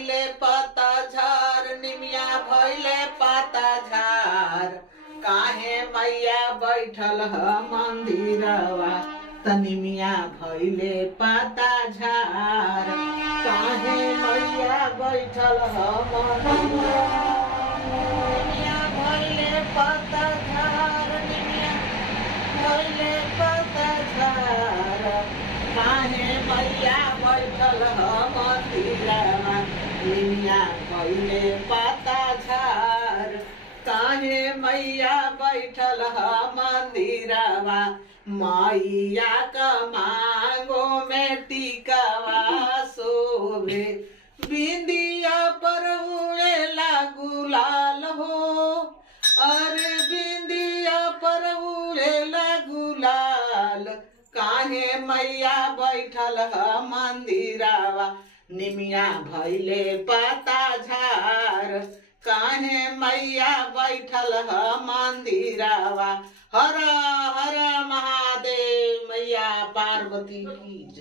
भइले पता झार निमिया भइले पता झार काहे मैया बैठल ह मंदिरवा तनिमिया भइले पता झार काहे मैया बैठल ह मंदिरवा निमिया भइले पता झार निमिया भइले पता झार काहे मैया बैठल ह मंदिरवा निमिया भइले पता झार काहे मैया बैठल ह मंदिरवा मैया का मांगो में टिकावा शोभे बिंदिया पर उड़ेला गुलाल हो अरे बिंदिया पर उड़ेला गुलाल काहे मैया बैठल ह मंदिरवा निमिया भइले पता झार काहे मैया बैठल ह मंदिरवा हर हर महादेव मैया पार्वती की जय।